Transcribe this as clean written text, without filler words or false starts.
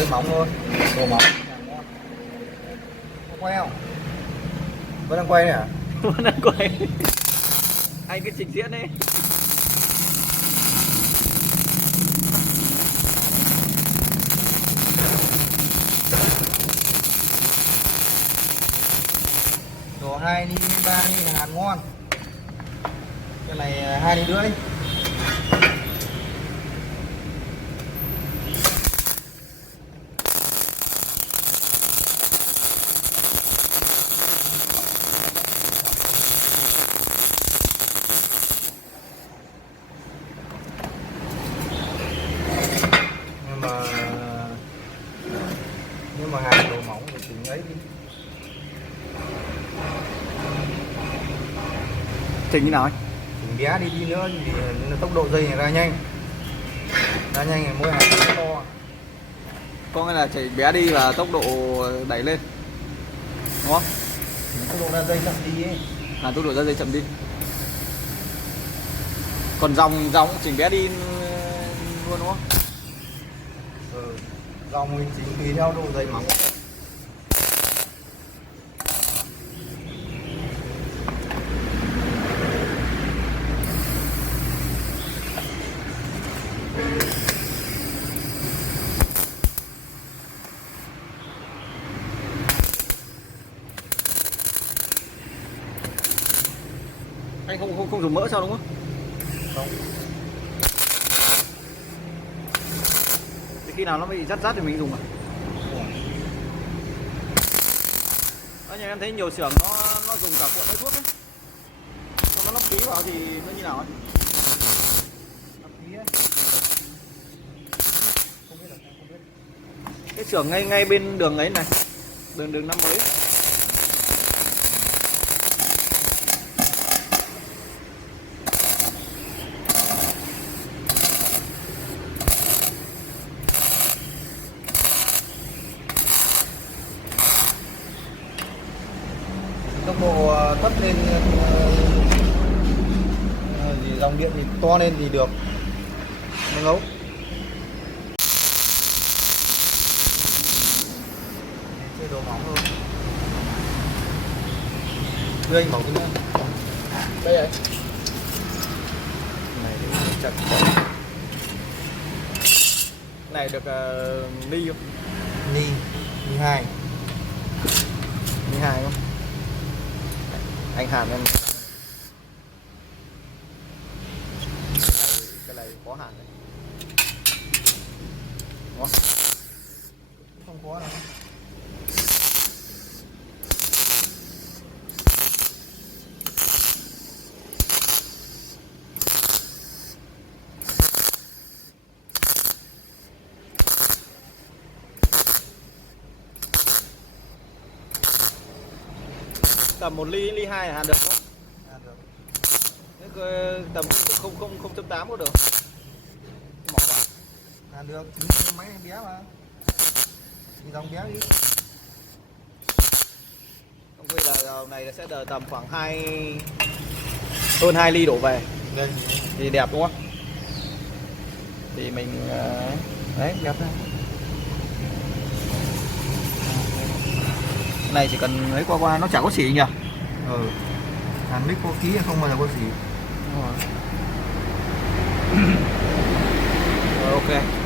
dây mỏng thôi, đồ mỏng. Có quay không? Vẫn đang quay này à? Vẫn đang quay. Anh cứ trình diễn đi. Đồ 2 ly 3 ly là hạt ngon. Cái này 2 ly rưỡi. Nhưng mà hạt đồ mỏng thì chỉnh ấy đi. Chỉnh như nào anh? Chỉnh bé đi đi nữa thì tốc độ dây này ra nhanh thì mỗi hạt nó to. Có nghĩa là chỉnh bé đi và tốc độ đẩy lên, đúng không? Tốc độ ra dây chậm đi ấy. Là tốc độ ra dây chậm đi. Còn dòng cũng chỉnh bé đi luôn đúng không? Dòng mình chỉnh tùy theo độ dày mỏng. Anh không dùng mỡ sao đúng không? Không. Thì khi nào nó bị rắt thì mình dùng à? Nhưng em thấy nhiều xưởng nó dùng cả cuộn lấy thuốc ấy. Xong nó lắp phí vào thì nó như nào ấy? Lắp phí ấy. Không biết. Cái xưởng ngay bên đường ấy này, đường Năm Mới. Tốc độ thấp lên thì dòng điện thì to lên thì được, nó ngấu. Chơi đồ mỏng thôi. Đưa anh mỏng cái nữa. Đây này. Này để chặt. Này được ly không? Ly 2. Ly 2 không? Anh hàn em. Cái này có hàn đấy. Đúng không? Không có đâu. Tầm 1 ly 2 là hàn được không? Hàn được. Nếu tầm 0.8 có được. Mỏng quá. Hàn được, máy bé mà. Thì dòng bé đi. Không quên là dầu này sẽ đợi tầm khoảng hơn 2 ly đổ về. Lên Thì đẹp đúng không? Thì mình đấy đẹp đấy. Cái này chỉ cần lấy qua nó chả có xỉ nhỉ? Hàn mic có ký không bao giờ có gì. Đúng rồi. Rồi, ok.